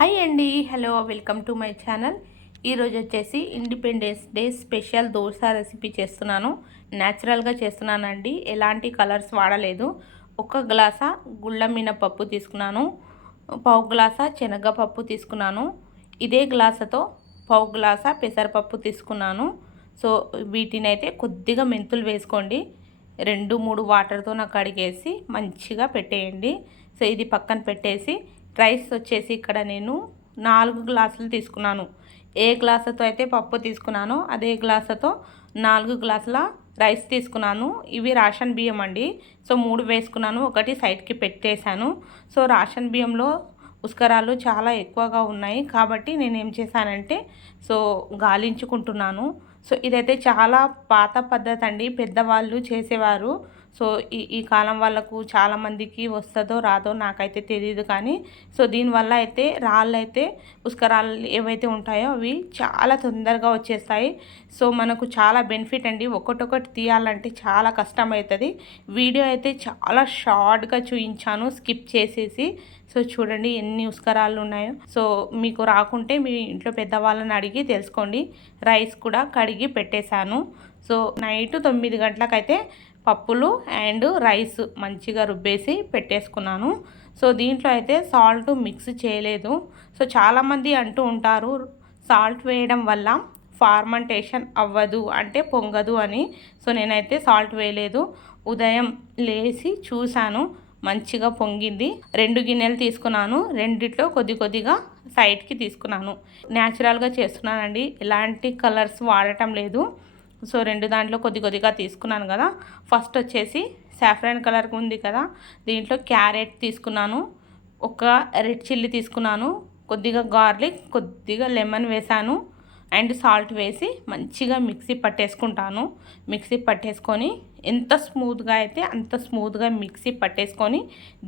Hi అండి. Hello welcome to my channel. ఈరోజు వచ్చేసి independence day special dosa recipe చేస్తున్నాను. న్యాచురల్గా చేస్తున్నానండి. ఎలాంటి కలర్స్ వాడలేదు. ఒక గ్లాసా గుళ్ళ మినపప్పు తీసుకున్నాను. పావు గ్లాసా శనగపప్పు తీసుకున్నాను. ఇదే గ్లాసుతో పావు గ్లాసా పెసరపప్పు తీసుకున్నాను. సో వీటినైతే కొద్దిగా మెంతులు వేసుకోండి. రెండు మూడు వాటర్తో నాకు కడిగేసి మంచిగా పెట్టేయండి. సో ఇది పక్కన పెట్టేసి రైస్ వచ్చేసి ఇక్కడ నేను నాలుగు గ్లాసులు తీసుకున్నాను. ఏ గ్లాసుతో అయితే పప్పు తీసుకున్నానో అదే గ్లాసుతో నాలుగు గ్లాసుల రైస్ తీసుకున్నాను. ఇవి రేషన్ బియ్యం అండి. సో మూడు వేసుకున్నాను. ఒకటి సైడ్కి పెట్టేశాను. సో రాషన్ బియ్యంలో ఉస్కరాలు చాలా ఎక్కువగా ఉన్నాయి. కాబట్టి నేను ఏం చేశానంటే సో గాలించుకుంటున్నాను. సో ఇదైతే చాలా పాత పద్ధతి అండి. పెద్దవాళ్ళు చేసేవారు. సో ఈ ఈ కాలం వాళ్ళకు చాలామందికి వస్తుందో రాదో నాకైతే తెలియదు కానీ సో దీనివల్ల అయితే రాళ్ళు అయితే ఉస్కరాళ్ళు ఏవైతే ఉంటాయో అవి చాలా తొందరగా వచ్చేస్తాయి. సో మనకు చాలా బెనిఫిట్ అండి. ఒకటొకటి తీయాలంటే చాలా కష్టం అవుతుంది వీడియో అయితే చాలా షార్ట్గా చూపించాను స్కిప్ చేసేసి. సో చూడండి ఎన్ని ఉస్కరాళ్ళు ఉన్నాయో. సో మీకు రాకుంటే మీ ఇంట్లో పెద్దవాళ్ళని అడిగి తెలుసుకోండి. రైస్ కూడా కడిగి పెట్టేశాను. సో నైట్ తొమ్మిది గంటలకైతే పప్పులు అండ్ రైస్ మంచిగా రుబ్బేసి పెట్టేసుకున్నాను. సో దీంట్లో అయితే సాల్ట్ మిక్స్ చేయలేదు. సో చాలామంది అంటూ ఉంటారు సాల్ట్ వేయడం వల్ల ఫార్మంటేషన్ అవ్వదు అంటే పొంగదు అని. సో నేనైతే సాల్ట్ వేయలేదు. ఉదయం లేచి చూశాను మంచిగా పొంగింది. రెండు గిన్నెలు తీసుకున్నాను రెండిట్లో కొద్ది కొద్దిగా సైడ్కి తీసుకున్నాను. న్యాచురల్గా చేస్తున్నానండి ఎలాంటి కలర్స్ వాడటం లేదు. సో రెండు దాంట్లో కొద్ది కొద్దిగా తీసుకున్నాను కదా. ఫస్ట్ వచ్చేసి సాఫ్రాన్ కలర్ ఉంది కదా. దీంట్లో క్యారెట్ తీసుకున్నాను. ఒక రెడ్ చిల్లీ తీసుకున్నాను. కొద్దిగా గార్లిక్ కొద్దిగా లెమన్ వేసాను. అండ్ సాల్ట్ వేసి మంచిగా మిక్సీ పట్టేసుకుంటాను. మిక్సీ పట్టేసుకొని ఎంత స్మూత్గా అయితే అంత స్మూత్గా మిక్సీ పట్టేసుకొని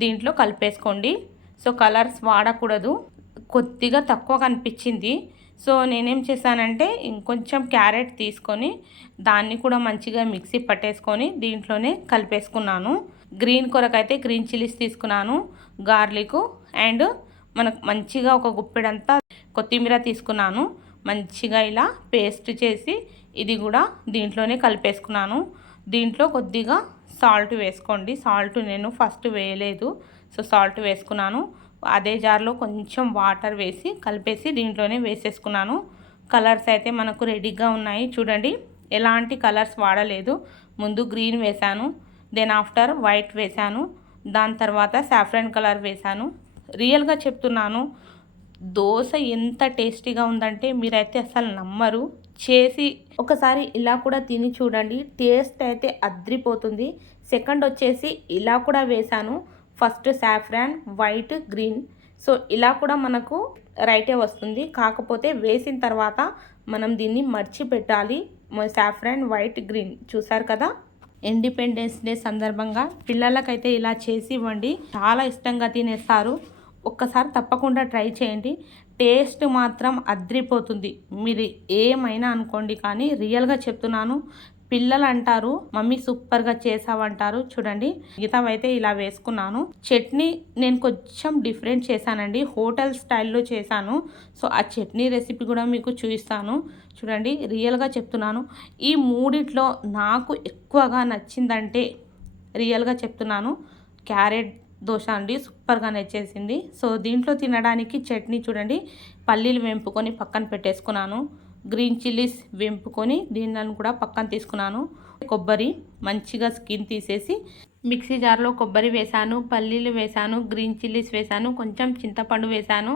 దీంట్లో కలిపేసుకోండి. సో కలర్స్ వాడకూడదు. కొద్దిగా తక్కువ కనిపించింది సో నేనేం చేశానంటే ఇంకొంచెం క్యారెట్ తీసుకొని దాన్ని కూడా మంచిగా మిక్సీ పట్టేసుకొని దీంట్లోనే కలిపేసుకున్నాను. గ్రీన్ కొరకైతే గ్రీన్ చిల్లీస్ తీసుకున్నాను గార్లిక్ అండ్ మనకు మంచిగా ఒక గుప్పెడంతా కొత్తిమీర తీసుకున్నాను. మంచిగా ఇలా పేస్ట్ చేసి ఇది కూడా దీంట్లోనే కలిపేసుకున్నాను. దీంట్లో కొద్దిగా సాల్ట్ వేసుకోండి. సాల్ట్ నేను ఫస్ట్ వేయలేదు. సో సాల్ట్ వేసుకున్నాను. అదే జార్లో కొంచెం వాటర్ వేసి కలిపేసి దీంట్లోనే వేసేసుకున్నాను. కలర్స్ అయితే మనకు రెడీగా ఉన్నాయి. చూడండి ఎలాంటి కలర్స్ వాడలేదు. ముందు గ్రీన్ వేశాను దెన్ ఆఫ్టర్ వైట్ వేశాను దాని తర్వాత సాఫ్రన్ కలర్ వేశాను. రియల్గా చెప్తున్నాను దోశ ఎంత టేస్టీగా ఉందంటే మీరైతే అసలు నమ్మరు. చేసి ఒకసారి ఇలా కూడా తిని చూడండి టేస్ట్ అయితే అద్రిపోతుంది. సెకండ్ వచ్చేసి ఇలా కూడా వేశాను. First saffron white green. So ఇలా కూడా మనకు రైటే వస్తుంది. కాకపోతే వేసిన తర్వాత మనం దీన్ని మర్చి పెట్టాలి. Saffron white green. చూసారు కదా? ఇండిపెండెన్స్ డే సందర్భంగా పిల్లలకైతే ఇలా చేసి ఇవ్వండి. చాలా ఇష్టంగా తినేస్తారు. ఒక్కసారి తప్పకుండా ట్రై చేయండి. టేస్ట్ మాత్రం అద్రిపోతుంది. మీరు ఏమైనా అనుకోండి కానీ రియల్గా చెప్తున్నాను. పిల్లలు అంటారు మమ్మీ సూపర్గా చేసావంటారు చూడండి. మిగతావి అయితే ఇలా వేసుకున్నాను. చట్నీ నేను కొంచెం డిఫరెంట్ చేశానండి. హోటల్ స్టైల్లో చేశాను. సో ఆ చట్నీ రెసిపీ కూడా మీకు చూపిస్తాను. చూడండి రియల్గా చెప్తున్నాను. ఈ మూడిట్లో నాకు ఎక్కువగా నచ్చిందంటే రియల్గా చెప్తున్నాను. క్యారెట్ దోశ అండి సూపర్గా నచ్చేసింది. సో దీంట్లో తినడానికి చట్నీ చూడండి. పల్లీలు వెంపుకొని పక్కన పెట్టేసుకున్నాను. గ్రీన్ చిల్లీస్ వెంపుకొని దీన్ని కూడా పక్కన తీసుకున్నాను. కొబ్బరి మంచిగా స్కిన్ తీసేసి మిక్సీ జార్లో కొబ్బరి వేశాను పల్లీలు వేశాను గ్రీన్ చిల్లీస్ వేశాను కొంచెం చింతపండు వేశాను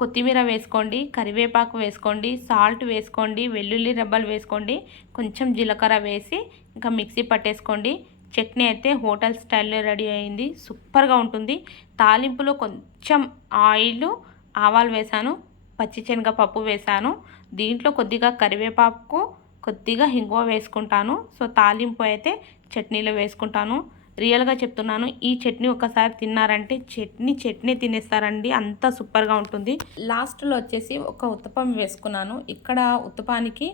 కొత్తిమీర వేసుకోండి కరివేపాకు వేసుకోండి సాల్ట్ వేసుకోండి వెల్లుల్లి రెబ్బలు వేసుకోండి కొంచెం జీలకర్ర వేసి ఇంకా మిక్సీ పట్టేసుకోండి. చట్నీ అయితే హోటల్ స్టైల్లో రెడీ అయింది సూపర్గా ఉంటుంది. తాలింపులో కొంచెం ఆయిల్ ఆవాలు వేశాను పచ్చిశనగపప్పు పప్పు వేశాను దీంట్లో కొద్దిగా కరివేపాకు కొద్దిగా హింగువ వేసుకుంటాను. సో తాలింపు అయితే చట్నీలో వేసుకుంటాను. రియల్గా చెప్తున్నాను ఈ చట్నీ ఒకసారి తిన్నారంటే చట్నీ చట్నీ తినేస్తారండి. అంత సూపర్గా ఉంటుంది. లాస్ట్లో వచ్చేసి ఒక ఉత్తపం వేసుకున్నాను. ఇక్కడ ఉత్తపానికి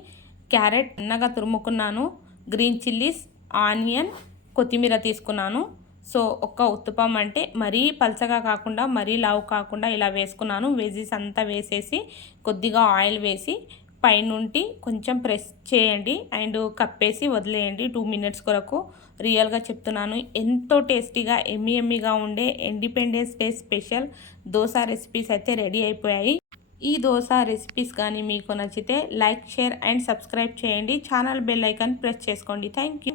క్యారెట్ అన్నగా తురుముకున్నాను. గ్రీన్ చిల్లీస్ ఆనియన్ కొత్తిమీర తీసుకున్నాను. సో ఒక్క ఉత్తపం అంటే మరీ పలచగా కాకుండా మరీ లావు కాకుండా ఇలా వేసుకున్నాను. వెజీస్ అంతా వేసేసి కొద్దిగా ఆయిల్ వేసి పైనుండి కొంచెం ప్రెస్ చేయండి. అండ్ కప్పేసి వదిలేయండి. టూ మినిట్స్ కొరకు రియల్గా చెప్తున్నాను. ఎంతో టేస్టీగా ఎమ్మి ఎమ్మిగా ఉండే independence day special dosa recipes అయితే రెడీ అయిపోయాయి. ఈ దోశ రెసిపీస్ కానీ మీకు నచ్చితే లైక్ షేర్ అండ్ సబ్స్క్రైబ్ చేయండి. ఛానల్ బెల్ ఐకాన్ ప్రెస్ చేసుకోండి. Thank you